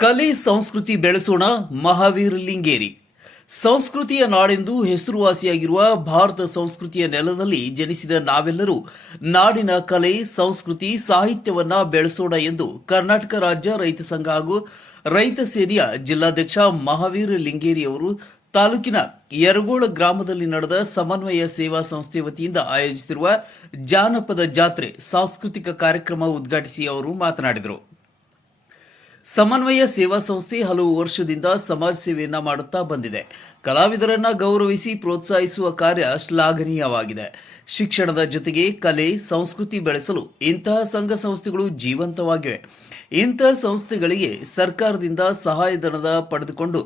ಕಲೆ ಸಂಸ್ಕೃತಿ ಬೆಳೆಸೋಣ ಮಹಾವೀರ್ ಲಿಂಗೇರಿ. ಸಂಸ್ಕೃತಿಯ ನಾಡೆಂದು ಹೆಸರುವಾಸಿಯಾಗಿರುವ ಭಾರತ ಸಂಸ್ಕೃತಿಯ ನೆಲದಲ್ಲಿ ಜನಿಸಿದ ನಾವೆಲ್ಲರೂ ನಾಡಿನ ಕಲೆ ಸಂಸ್ಕೃತಿ ಸಾಹಿತ್ಯವನ್ನ ಬೆಳೆಸೋಣ ಎಂದು ಕರ್ನಾಟಕ ರಾಜ್ಯ ರೈತ ಸಂಘ ಹಾಗೂ ರೈತ ಸೇನೆಯ ಜಿಲ್ಲಾಧ್ಯಕ್ಷ ಮಹಾವೀರ್ ಲಿಂಗೇರಿ ಅವರು ತಾಲೂಕಿನ ಯರಗೋಳ ಗ್ರಾಮದಲ್ಲಿ ನಡೆದ ಸಮನ್ವಯ ಸೇವಾ ಸಂಸ್ಥೆ ವತಿಯಿಂದ ಆಯೋಜಿಸಿರುವ ಜಾನಪದ ಜಾತ್ರೆ ಸಾಂಸ್ಕೃತಿಕ ಕಾರ್ಯಕ್ರಮ ಉದ್ಘಾಟಿಸಿ ಅವರು ಮಾತನಾಡಿದರು. ಸಮನ್ವಯ ಸೇವಾ ಸಂಸ್ಥೆ ಹಲವು ವರ್ಷದಿಂದ ಸಮಾಜ ಸೇವೆಯನ್ನ ಮಾಡುತ್ತಾ ಬಂದಿದೆ. ಕಲಾವಿದರನ್ನ ಗೌರವಿಸಿ ಪ್ರೋತ್ಸಾಹಿಸುವ ಕಾರ್ಯ ಶ್ಲಾಘನೀಯವಾಗಿದೆ. ಶಿಕ್ಷಣದ ಜೊತೆಗೆ ಕಲೆ ಸಂಸ್ಕೃತಿ ಬೆಳೆಸಲು ಇಂತಹ ಸಂಘ ಸಂಸ್ಥೆಗಳು ಜೀವಂತವಾಗಿವೆ. ಇಂತಹ ಸಂಸ್ಥೆಗಳಿಗೆ ಸರ್ಕಾರದಿಂದ ಸಹಾಯಧನದ ಪಡೆದುಕೊಂಡು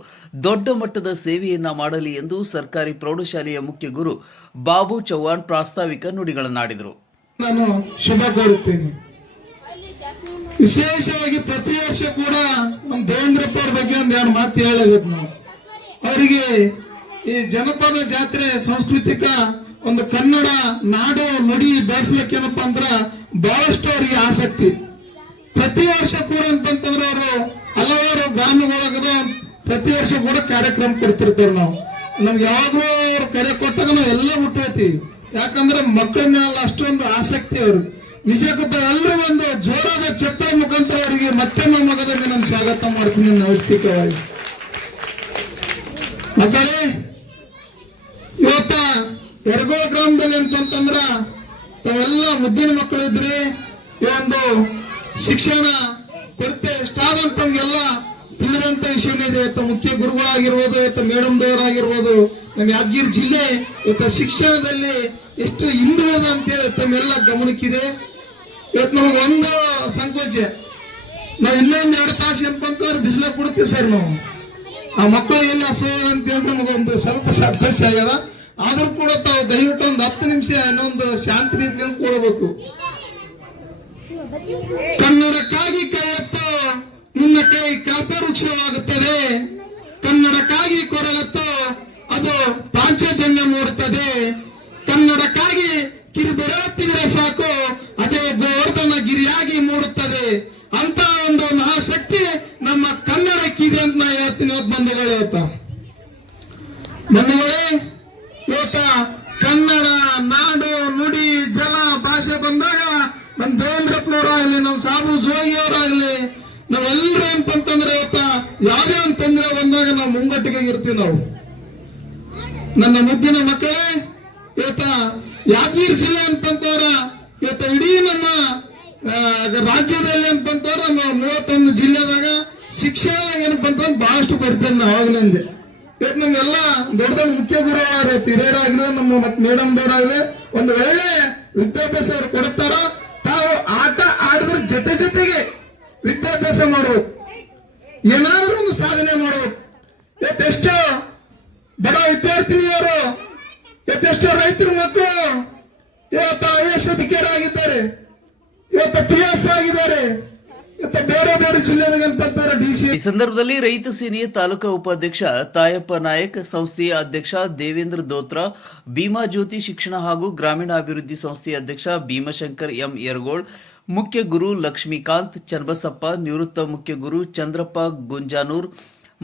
ದೊಡ್ಡ ಮಟ್ಟದ ಸೇವೆಯನ್ನ ಮಾಡಲಿ ಎಂದು ಸರ್ಕಾರಿ ಪ್ರೌಢಶಾಲೆಯ ಮುಖ್ಯ ಗುರು ಬಾಬು ಚೌಹಾಣ್ ಪ್ರಾಸ್ತಾವಿಕ ನುಡಿಗಳನ್ನಾಡಿದರು. ನಾನು ಶುಭ ಕೋರುತ್ತೇನೆ. ವಿಶೇಷವಾಗಿ ಪ್ರತಿ ವರ್ಷ ಕೂಡ ನಮ್ಮ ದೇವೇಂದ್ರಪ್ಪ ಅವ್ರ ಬಗ್ಗೆ ಒಂದೆರಡು ಮಾತು ಹೇಳಬೇಕು. ನಾವು ಅವರಿಗೆ ಈ ಜನಪದ ಜಾತ್ರೆ ಸಾಂಸ್ಕೃತಿಕ ಒಂದು ಕನ್ನಡ ನಾಡು ನುಡಿ ಬೆಳೆಸ್ಲಿಕ್ಕೇನಪ್ಪ ಅಂದ್ರ ಬಹಳಷ್ಟು ಅವರಿಗೆ ಆಸಕ್ತಿ. ಪ್ರತಿ ವರ್ಷ ಕೂಡ ಅಂತಂದ್ರೆ ಅವರು ಹಲವಾರು ಗ್ರಾಮಗಳಾಗದ ಪ್ರತಿ ವರ್ಷ ಕೂಡ ಕಾರ್ಯಕ್ರಮ ಕೊಡ್ತಿರ್ತಾರೆ. ನಮ್ಗೆ ಯಾವಾಗಲೂ ಅವ್ರು ಕರೆ ಕೊಟ್ಟಾಗ ನಾವು ಎಲ್ಲ ಹುಟ್ಟುತ್ತೀವಿ. ಯಾಕಂದ್ರೆ ಮಕ್ಕಳ ಮೇಲೆ ಅಷ್ಟೊಂದು ಆಸಕ್ತಿ ಅವರು. ವಿಷಯಕ್ಕೂ ಒಂದು ಜೋರಾದ ಚಪ್ಪಲಿ ಮುಖಾಂತರ ಅವರಿಗೆ ಮತ್ತೆ ಮೊಮ್ಮಗದಲ್ಲಿ ನಾನು ಸ್ವಾಗತ ಮಾಡ್ತೀನಿ ನೈತಿಕವಾಗಿ. ಮಕ್ಕಳೇ, ಇವತ್ತ ಯರಗೋಳ ಗ್ರಾಮದಲ್ಲಿ ಅಂತಂದ್ರ ತಾವೆಲ್ಲ ಮುದ್ದಿನ ಮಕ್ಕಳು ಇದ್ರಿ. ಈ ಒಂದು ಶಿಕ್ಷಣ ಕೊರತೆ ಎಷ್ಟಾದಂತವ್ಗೆಲ್ಲ ತಿಳಿದಂತ ವಿಷಯನೇ ಇದೆ. ಇವತ್ತು ಮುಖ್ಯ ಗುರುಗಳಾಗಿರ್ಬೋದು, ಇವತ್ತು ಮೇಡಮ್ದವರಾಗಿರ್ಬೋದು, ನಮ್ಮ ಯಾದಗಿರಿ ಜಿಲ್ಲೆ ಇವತ್ತು ಶಿಕ್ಷಣದಲ್ಲಿ ಎಷ್ಟು ಹಿಂದುಳಿದ ಅಂತೇಳಿ ತಮ್ಮೆಲ್ಲ ಗಮನಕ್ಕಿದೆ. ಇವತ್ತು ನಮಗೆ ಒಂದು ಸಂಕೋಚ, ನಾವು ಇನ್ನೊಂದು 2 ತಾಸು ಅಂತಂದ್ರೆ ಬಿಸಿಲ ಕೊಡ್ತೀವಿ ಸರ್. ನಾವು ಆ ಮಕ್ಕಳು ಎಲ್ಲ ಹಸುವ ಅಂತೇಳಿ ನಮಗೊಂದು ಸ್ವಲ್ಪ ಸಂಕೋಚ ಆಗ್ಯದ. ಆದ್ರೂ ಕೂಡ ತಾವು ದಯವಿಟ್ಟು ಒಂದು 10 ನಿಮಿಷ ಇನ್ನೊಂದು ಶಾಂತಿ ರೀತಿಯಿಂದ ಕೊಡಬೇಕು. ಕನ್ನಡಕ್ಕಾಗಿ ಕೈ ಎತ್ತು ನಿನ್ನ ಕೈ ಕಲ್ಪವೃಕ್ಷವಾಗುತ್ತದೆ, ಕನ್ನಡಕ್ಕಾಗಿ ಕೊರಳತ್ತು ಅದು ಪಾಂಚಜನ್ಯ ಮೂಡುತ್ತದೆ, ಕನ್ನಡಕ್ಕಾಗಿ ಕಿರುಬೆರಳತ್ತಿದ್ರೆ ಸಾಕು ಅದೇ ಗೋವರ್ಧನ ಗಿರಿಯಾಗಿ ಮೂಡುತ್ತದೆ ಅಂತ ಒಂದು ಮಹಾಶಕ್ತಿ ನಮ್ಮ ಕನ್ನಡಕ್ಕಿದೆ ಅಂತ ನಾ ಹೇಳ್ತೀನಿ. ಬಂಧುಗಳೇ, ಇವತ್ತ ಕನ್ನಡ ನಾಡು ನುಡಿ ಜಲ ಭಾಷೆ ಬಂದಾಗ ನಮ್ಮ ದೇವೇಂದ್ರಪ್ಪನವರಾಗ್ಲಿ, ನಮ್ಮ ಸಾಬು ಜೋಗಿಯವರಾಗ್ಲಿ, ನಾವೆಲ್ಲರೂ ಏನಪ್ಪ ಅಂತಂದ್ರೆ ಇವತ್ತ ಯಾವುದೇ ಒಂದು ತೊಂದರೆ ಬಂದಾಗ ನಾವು ಮುಂಗಟ್ಟಿಗೆ ಇರ್ತೀವಿ. ನಾವು ನನ್ನ ಮುದ್ದಿನ ಮಕ್ಕಳೇ, ಇವತ್ತ ಯಾದಗಿರಿ ಜಿಲ್ಲೆ ಅಂತಂತವ್ರ ಇವತ್ತ ಇಡೀ ನಮ್ಮ ರಾಜ್ಯದಲ್ಲಿ ಏನಪ್ಪಂತವ್ರ ನಮ್ಮ 31 ಜಿಲ್ಲೆದಾಗ ಶಿಕ್ಷಣದಾಗ ಏನಪ್ಪ ಅಂತಂದ್ರೆ ಬಹಳಷ್ಟು ಕೊಡ್ತೇನೆ. ನಾವು ಅವಾಗಲಿಂದ ಇವತ್ತು ನಮ್ಗೆಲ್ಲ ದೊಡ್ಡ ದೊಡ್ಡ ಮುಖ್ಯ ಗುರುಗಳಾಗ್ಲಿ, ಹಿರಿಯರಾಗ್ಲಿ, ನಮ್ಮ ಮತ್ತೆ ಮೇಡಮ್ದವರಾಗ್ಲಿ ಒಂದು ಒಳ್ಳೆ ವಿದ್ಯಾಭ್ಯಾಸ ಅವ್ರು ಕೊಡ್ತಾರ. ತಾವು ಆಟ ಆಡಿದ್ರ ಜೊತೆಗೆ ವಿದ್ಯಾಭ್ಯಾಸ ಮಾಡಬೇಕು, ಏನಾದ್ರೂ ಒಂದು ಸಾಧನೆ ಮಾಡಬೇಕು. ಇವತ್ತೆಷ್ಟೋ ಬಡ ವಿದ್ಯಾರ್ಥಿನಿಯರು, ಇವತ್ತೆಷ್ಟೋ ರೈತರ ಮಕ್ಕಳು ಇವತ್ತು IAS ಅಧಿಕಾರಿ ಆಗಿದ್ದಾರೆ, ಇವತ್ತು PS ಆಗಿದ್ದಾರೆ, ಇವತ್ತು ಬೇರೆ ಬೇರೆ ಜಿಲ್ಲೆದಾಗ DC. ಈ ಸಂದರ್ಭದಲ್ಲಿ ರೈತ ಸೇನೆಯ ತಾಲೂಕಾ ಉಪಾಧ್ಯಕ್ಷ ತಾಯಪ್ಪ ನಾಯಕ್, ಸಂಸ್ಥೆಯ ಅಧ್ಯಕ್ಷ ದೇವೇಂದ್ರ ದೋತ್ರ, ಭೀಮಾ ಜ್ಯೋತಿ ಶಿಕ್ಷಣ ಹಾಗೂ ಗ್ರಾಮೀಣಾಭಿವೃದ್ಧಿ ಸಂಸ್ಥೆಯ ಅಧ್ಯಕ್ಷ ಭೀಮಶಂಕರ್ ಎಂ ಯರಗೋಳ್, ಮುಖ್ಯ ಗುರು ಲಕ್ಷ್ಮೀಕಾಂತ್ ಚನ್ನಬಸಪ್ಪ, ನಿವೃತ್ತ ಮುಖ್ಯ ಗುರು ಚಂದ್ರಪ್ಪ ಗುಂಜಾನೂರ್,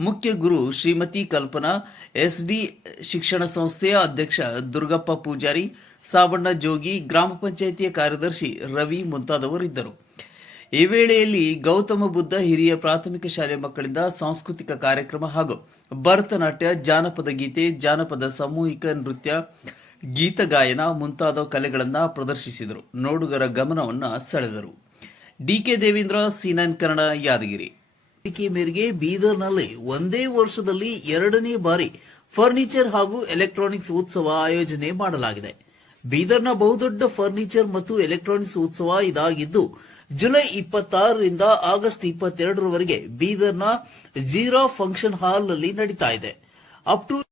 ಮುಖ್ಯ ಗುರು ಶ್ರೀಮತಿ ಕಲ್ಪನಾ, SD ಶಿಕ್ಷಣ ಸಂಸ್ಥೆಯ ಅಧ್ಯಕ್ಷ ದುರ್ಗಪ್ಪ ಪೂಜಾರಿ, ಸಾಬಣ್ಣ ಜೋಗಿ, ಗ್ರಾಮ ಪಂಚಾಯಿತಿಯ ಕಾರ್ಯದರ್ಶಿ ರವಿ ಮುಂತಾದವರಿದ್ದರು. ಈ ವೇಳೆಯಲ್ಲಿ ಗೌತಮ ಬುದ್ಧ ಹಿರಿಯ ಪ್ರಾಥಮಿಕ ಶಾಲೆ ಮಕ್ಕಳಿಂದ ಸಾಂಸ್ಕೃತಿಕ ಕಾರ್ಯಕ್ರಮ ಹಾಗೂ ಭರತನಾಟ್ಯ, ಜಾನಪದ ಗೀತೆ, ಜಾನಪದ ಸಾಮೂಹಿಕ ನೃತ್ಯ, ಗೀತಗಾಯನ ಮುಂತಾದ ಕಲೆಗಳನ್ನು ಪ್ರದರ್ಶಿಸಿದರು. ನೋಡುಗರ ಗಮನವನ್ನು ಸೆಳೆದರು. DK Devendra, C9 Kannada, Yadgir. ಮೇರೆಗೆ ಬೀದರ್ನಲ್ಲಿ ಒಂದೇ ವರ್ಷದಲ್ಲಿ 2ನೇ ಬಾರಿ ಫರ್ನಿಚರ್ ಹಾಗೂ ಎಲೆಕ್ಟ್ರಾನಿಕ್ಸ್ ಉತ್ಸವ ಆಯೋಜನೆ ಮಾಡಲಾಗಿದೆ. ಬೀದರ್ನ ಬಹುದೊಡ್ಡ ಫರ್ನಿಚರ್ ಮತ್ತು ಎಲೆಕ್ಟ್ರಾನಿಕ್ಸ್ ಉತ್ಸವ ಇದಾಗಿದ್ದು ಜುಲೈ 26ರಿಂದ ಆಗಸ್ಟ್ 22ರವರೆಗೆ ಬೀದರ್ನ ಜೀರಾ ಫಂಕ್ಷನ್ ಹಾಲ್ನಲ್ಲಿ ನಡೀತಾ ಇದೆ. Up to